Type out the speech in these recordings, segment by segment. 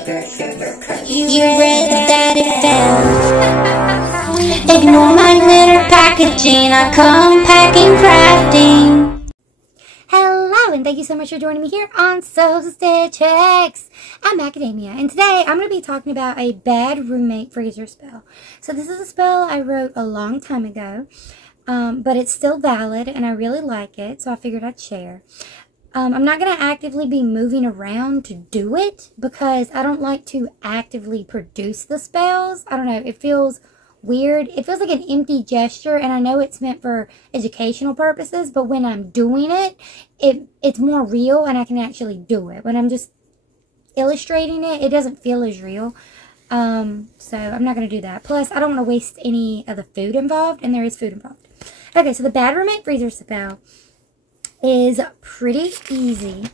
You read that it failed. Ignore my glitter packaging, I come packing crafting. Hello, and thank you so much for joining me here on SewStitchHex. I'm Macadamia, and today I'm going to be talking about a bad roommate freezer spell. So this is a spell I wrote a long time ago, but it's still valid, and I really like it, so I figured I'd share. I'm not going to actively be moving around to do it, because I don't like to actively produce the spells. I don't know, it feels weird. It feels like an empty gesture, and I know it's meant for educational purposes, but when I'm doing it, it's more real, and I can actually do it. When I'm just illustrating it, it doesn't feel as real. So I'm not going to do that. Plus, I don't want to waste any of the food involved, and there is food involved. Okay, so the bad roommate freezer spell is pretty easy.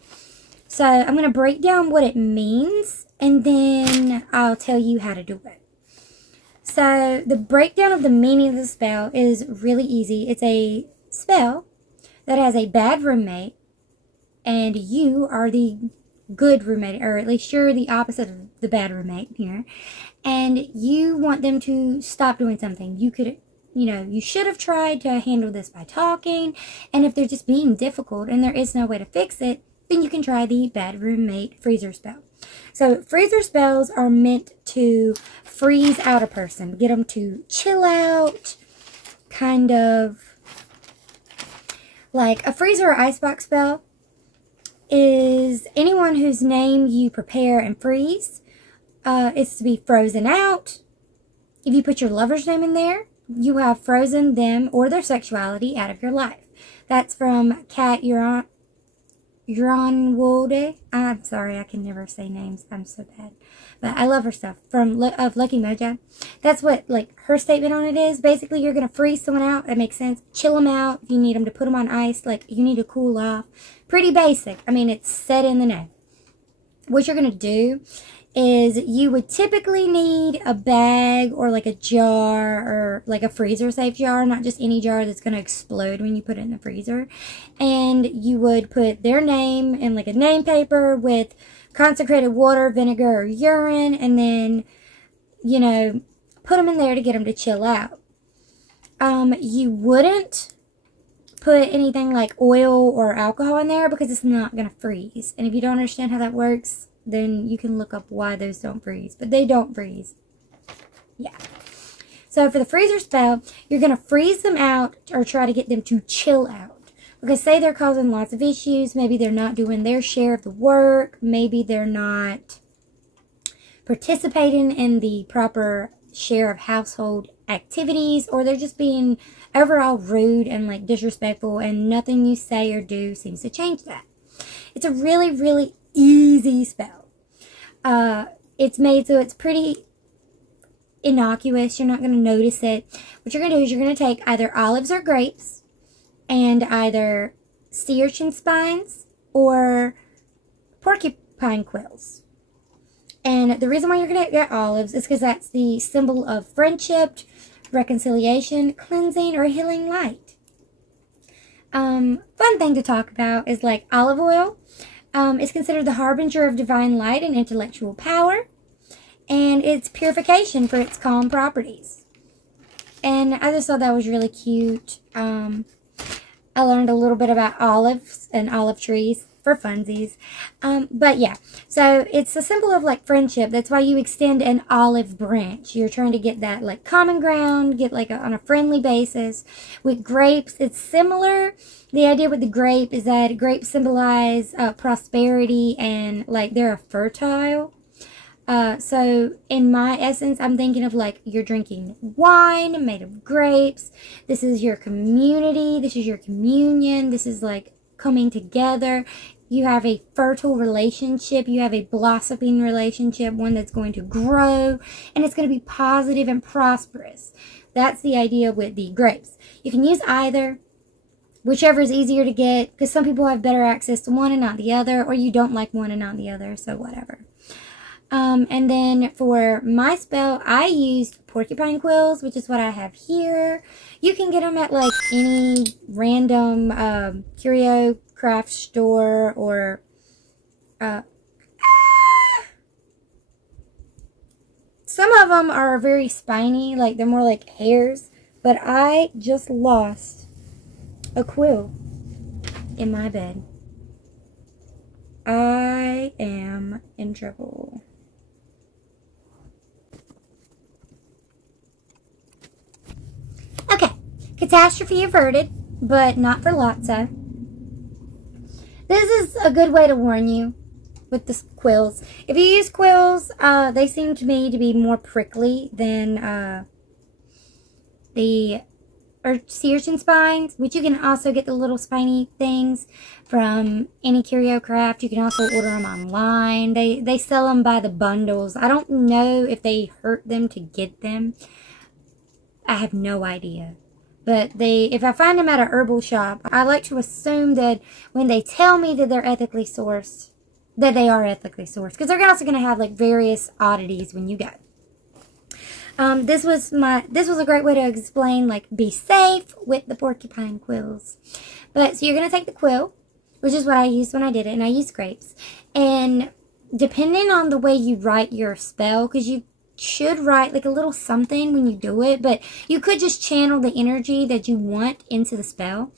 So I'm going to break down what it means, and then I'll tell you how to do it. So the breakdown of the meaning of the spell is really easy. It's a spell that has a bad roommate, and you are the good roommate, or at least you're the opposite of the bad roommate here, and you want them to stop doing something. You should have tried to handle this by talking, and if they're just being difficult and there is no way to fix it, then you can try the bad roommate freezer spell. So freezer spells are meant to freeze out a person, get them to chill out, kind of like a freezer or icebox spell is anyone whose name you prepare and freeze. It's to be frozen out. If you put your lover's name in there, you have frozen them or their sexuality out of your life. That's from Kat Uranwode. I'm sorry, I can never say names. I'm so bad. But I love her stuff. Of Lucky Mojo. That's what, like, her statement on it is. Basically, you're going to freeze someone out. That makes sense. Chill them out. If you need them to put them on ice, like, you need to cool off. Pretty basic. I mean, it's set in the name. What you're going to do is you would typically need a bag or like a jar or like a freezer safe jar, not just any jar that's going to explode when you put it in the freezer. And you would put their name in like a name paper with consecrated water, vinegar, or urine, and then, put them in there to get them to chill out. You wouldn't put anything like oil or alcohol in there because it's not going to freeze. And if you don't understand how that works, then you can look up why those don't freeze. But they don't freeze. Yeah. So for the freezer spell, you're going to freeze them out or try to get them to chill out. Because say they're causing lots of issues. Maybe they're not doing their share of the work. Maybe they're not participating in the proper share of household activities. Or they're just being overall rude and like disrespectful. And nothing you say or do seems to change that. It's a really, really easy spell. It's made so it's pretty innocuous. You're not going to notice it. What you're going to do is you're going to take either olives or grapes and either sea urchin spines or porcupine quills. And the reason why you're going to get olives is because that's the symbol of friendship, reconciliation, cleansing, or healing light. Fun thing to talk about is like olive oil. It's considered the harbinger of divine light and intellectual power. And it's purification for its calm properties. And I just thought that was really cute. I learned a little bit about olives and olive trees for funsies. But yeah, so it's a symbol of like friendship. That's why you extend an olive branch. You're trying to get that like common ground, get like on a friendly basis. With grapes, it's similar. The idea with the grape is that grapes symbolize prosperity and like they're fertile. So in my essence, I'm thinking of like you're drinking wine made of grapes. This is your community. This is your communion. This is like coming together. You have a fertile relationship. You have a blossoming relationship, one that's going to grow, and it's going to be positive and prosperous. That's the idea with the grapes. You can use either, whichever is easier to get, because some people have better access to one and not the other, or you don't like one and not the other, so whatever. And then for my spell, I used porcupine quills, which is what I have here. You can get them at like any random curio craft store or of them are very spiny, like they're more like hairs. But I just lost a quill in my bed. I am in trouble. Okay, catastrophe averted, but not for Lotso. This is a good way to warn you with the quills. If you use quills, they seem to me to be more prickly than the sea urchin spines, which you can also get the little spiny things from any curio craft. You can also order them online. They sell them by the bundles. I don't know if they hurt them to get them. I have no idea. But if I find them at a herbal shop, I like to assume that when they tell me that they're ethically sourced, that they are ethically sourced. Because they're also going to have like various oddities when you go. This was a great way to explain, like, be safe with the porcupine quills. But, so you're going to take the quill, which is what I used when I did it, and I used grapes. And depending on the way you write your spell, because you should write like a little something when you do it, but you could just channel the energy that you want into the spell.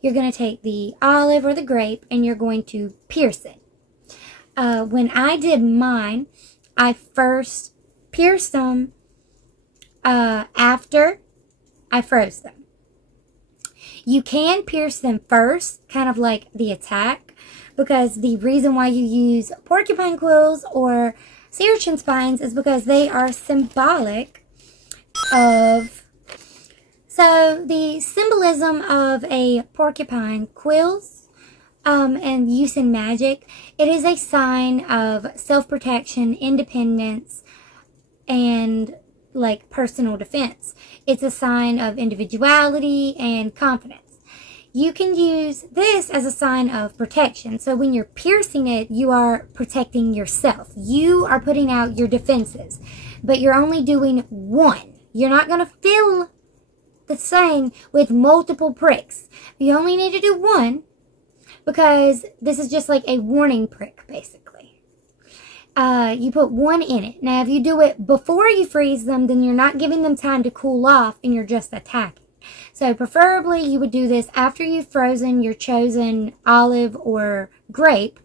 You're going to take the olive or the grape, and you're going to pierce it. When I did mine, I first pierced them after I froze them. You can pierce them first, kind of like the attack, because the reason why you use porcupine quills or sea urchin spines is because they are symbolic of, so the symbolism of a porcupine quills and use in magic, it is a sign of self-protection, independence, and like personal defense. It's a sign of individuality and confidence. You can use this as a sign of protection. So when you're piercing it, you are protecting yourself. You are putting out your defenses, but you're only doing one. You're not going to fill the thing with multiple pricks. You only need to do one, because this is just like a warning prick, basically. You put one in it. Now, if you do it before you freeze them, then you're not giving them time to cool off, and you're just attacking. So preferably you would do this after you've frozen your chosen olive or grape,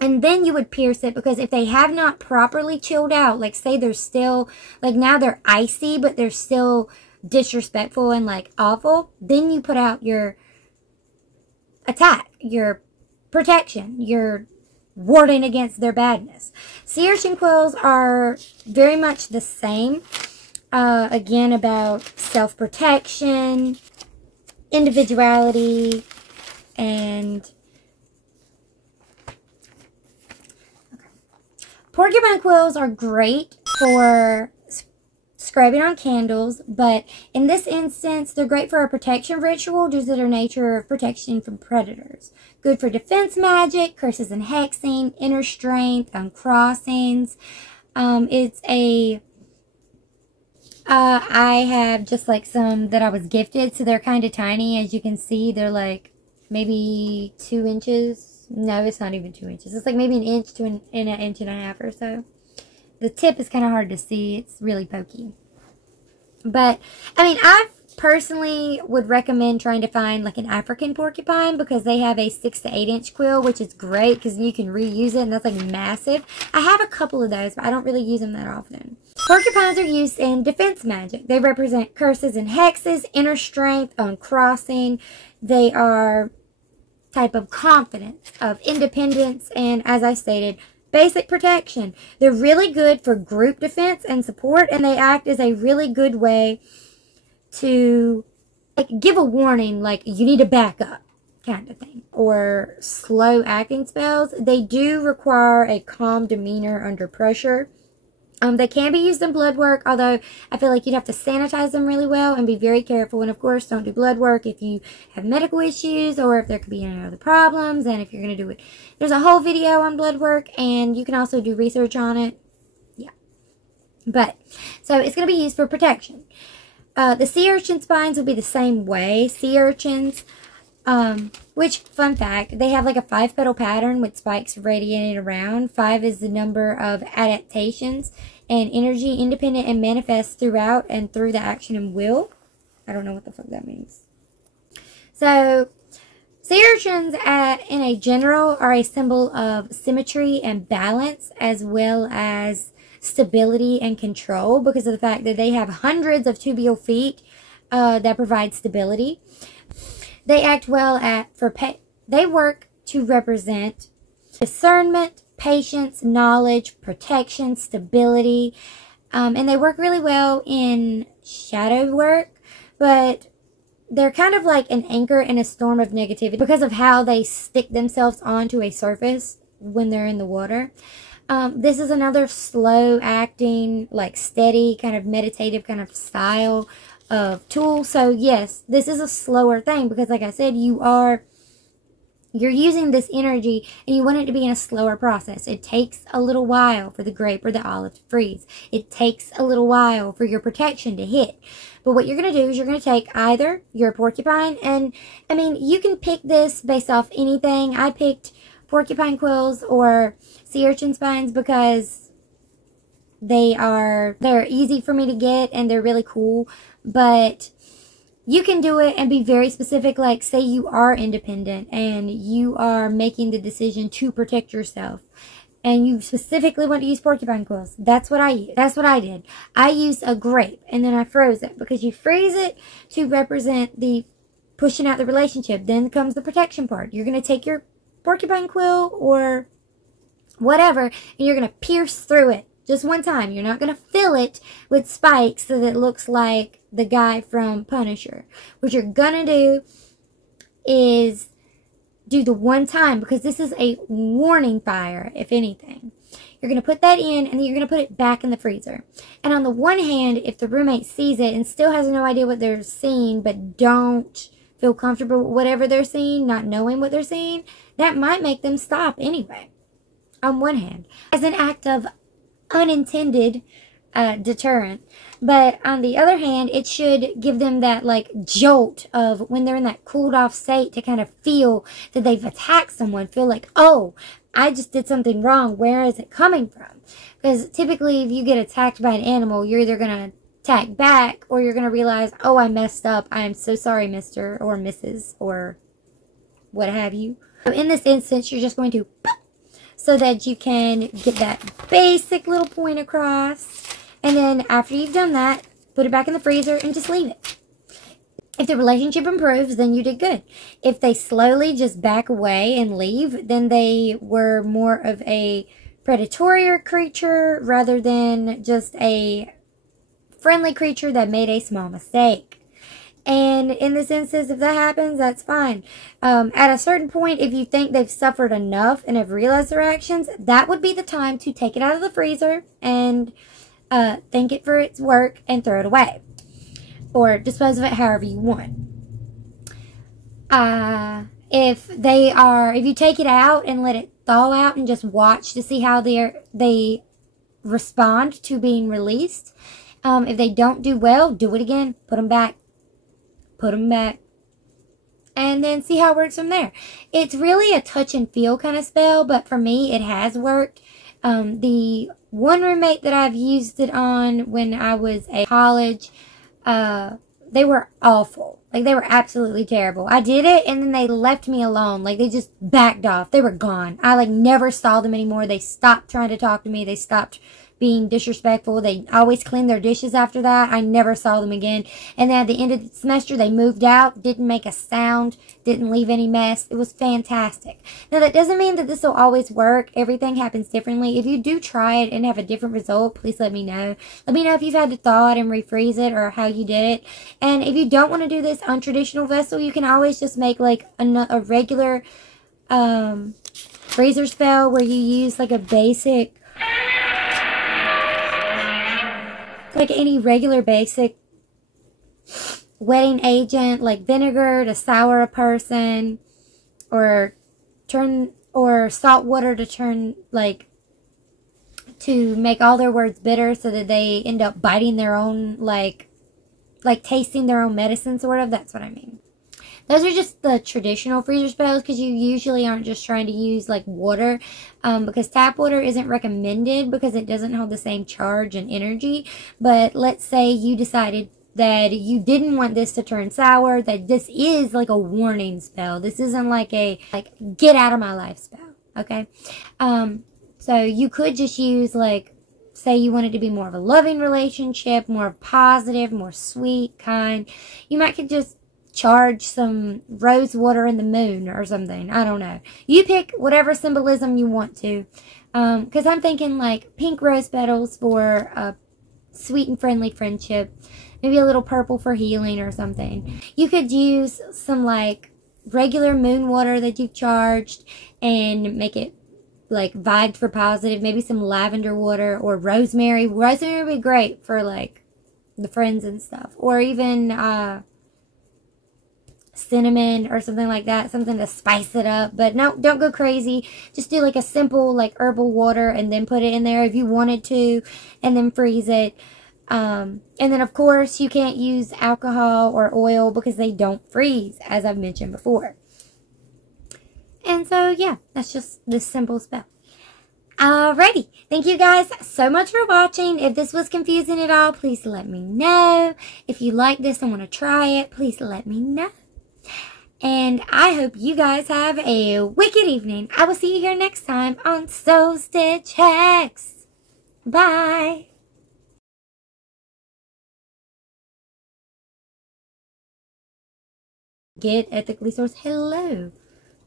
and then you would pierce it, because if they have not properly chilled out, like say they're still, like now they're icy, but they're still disrespectful and like awful, then you put out your attack, your protection, your warding against their badness. Sea urchin quills are very much the same. Again, about self-protection, individuality, and porcupine quills are great for scrubbing on candles, but in this instance, they're great for a protection ritual due to their nature of protection from predators. Good for defense magic, curses and hexing, inner strength, uncrossings. It's a I have just like some that I was gifted, so they're kind of tiny. As you can see, they're like maybe 2 inches. No, it's not even 2 inches. It's like maybe an inch to an inch and a half or so. The tip is kind of hard to see. It's really pokey. But, I mean, I personally would recommend trying to find like an African porcupine, because they have a 6 to 8 inch quill, which is great because you can reuse it, and that's like massive. I have a couple of those, but I don't really use them that often. Porcupines are used in defense magic. They represent curses and hexes, inner strength, uncrossing. They are type of confidence, of independence, and as I stated, basic protection. They're really good for group defense and support, and they act as a really good way to like give a warning, like you need to back up kind of thing, or slow acting spells. They do require a calm demeanor under pressure. They can be used in blood work, although I feel like you'd have to sanitize them really well and be very careful. And of course, don't do blood work if you have medical issues or if there could be any other problems. And if you're going to do it, there's a whole video on blood work, and you can also do research on it. Yeah. But, so it's going to be used for protection. The sea urchin spines will be the same way. Sea urchins Which, fun fact, they have like a 5-petal pattern with spikes radiating around. 5 is the number of adaptations and energy, independent and manifest throughout and through the action and will. I don't know what the fuck that means. So, sea urchins in a general are a symbol of symmetry and balance, as well as stability and control, because of the fact that they have hundreds of tubular feet that provide stability. They act well they work to represent discernment, patience, knowledge, protection, stability, and they work really well in shadow work, but they're kind of like an anchor in a storm of negativity because of how they stick themselves onto a surface when they're in the water. This is another slow acting, like steady, kind of meditative kind of style of tool. So yes, this is a slower thing because, like I said, you're using this energy and you want it to be in a slower process. It takes a little while for the grape or the olive to freeze. It takes a little while for your protection to hit. But what you're going to do is you're going to take either your porcupine, and I mean, you can pick this based off anything. I picked porcupine quills or sea urchin spines because they're easy for me to get and they're really cool. But you can do it and be very specific, like say you are independent and you are making the decision to protect yourself and you specifically want to use porcupine quills. That's what I used. That's what I did. I used a grape and then I froze it because you freeze it to represent the pushing out the relationship. Then comes the protection part. You're going to take your porcupine quill or whatever and you're going to pierce through it just one time. You're not going to fill it with spikes so that it looks like the guy from Punisher. What you're going to do is do the one time, because this is a warning fire, if anything. You're going to put that in and then you're going to put it back in the freezer. And on the one hand, if the roommate sees it and still has no idea what they're seeing, but don't feel comfortable with whatever they're seeing, not knowing what they're seeing, that might make them stop anyway. On one hand, as an act of unintended deterrent. But on the other hand, it should give them that like jolt of when they're in that cooled off state to kind of feel that they've attacked someone, feel like, oh, I just did something wrong. Where is it coming from? Because typically if you get attacked by an animal, you're either going to attack back or you're going to realize, oh, I messed up. I am so sorry, Mr. or Mrs. or what have you. So in this instance, you're just going to pop, so that you can get that basic little point across. And then after you've done that, put it back in the freezer and just leave it. If the relationship improves, then you did good. If they slowly just back away and leave, then they were more of a predatory creature rather than just a friendly creature that made a small mistake. And in this instance, if that happens, that's fine. At a certain point, if you think they've suffered enough and have realized their actions, that would be the time to take it out of the freezer and thank it for its work and throw it away. Or dispose of it however you want. If you take it out and let it thaw out and just watch to see how they respond to being released. If they don't do well, do it again. Put them back. Put them back. And then see how it works from there. It's really a touch and feel kind of spell, but for me, it has worked. The one roommate that I've used it on when I was at college, they were awful. Like, they were absolutely terrible. I did it, and then they left me alone. Like, they just backed off. They were gone. I, like, never saw them anymore. They stopped trying to talk to me. They stopped being disrespectful. They always cleaned their dishes after that. I never saw them again. And then at the end of the semester, they moved out, didn't make a sound, didn't leave any mess. It was fantastic. Now, that doesn't mean that this will always work. Everything happens differently. If you do try it and have a different result, please let me know. Let me know if you've had to thaw it and refreeze it or how you did it. And if you don't want to do this untraditional vessel, you can always just make like a regular freezer spell where you use like a basic, like any regular basic wetting agent, like vinegar to sour a person, or salt water to turn, like, to make all their words bitter so that they end up biting their own, like tasting their own medicine, sort of. That's what I mean. Those are just the traditional freezer spells because you usually aren't just trying to use like water, because tap water isn't recommended because it doesn't hold the same charge and energy. But let's say you decided that you didn't want this to turn sour, that this is like a warning spell. This isn't like a get out of my life spell, okay? So you could just use like, say you wanted to be more of a loving relationship, more positive, more sweet, kind. You might could just charge some rose water in the moon or something. I don't know. You pick whatever symbolism you want to. Because I'm thinking like pink rose petals for a sweet and friendly friendship. Maybe a little purple for healing or something. You could use some like regular moon water that you've charged and make it like vibed for positive. Maybe some lavender water or rosemary. Rosemary would be great for like the friends and stuff. Or even cinnamon or something like that. Something to spice it up. But no, don't go crazy. Just do like a simple like herbal water and then put it in there if you wanted to. And then freeze it. And then of course you can't use alcohol or oil because they don't freeze, as I've mentioned before. And so yeah, that's just this simple spell. Alrighty, thank you guys so much for watching. If this was confusing at all, please let me know. If you like this and want to try it, please let me know. And I hope you guys have a wicked evening. I will see you here next time on SewStitchHex. Bye. Get ethically sourced. Hello.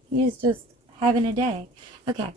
He is just having a day. Okay.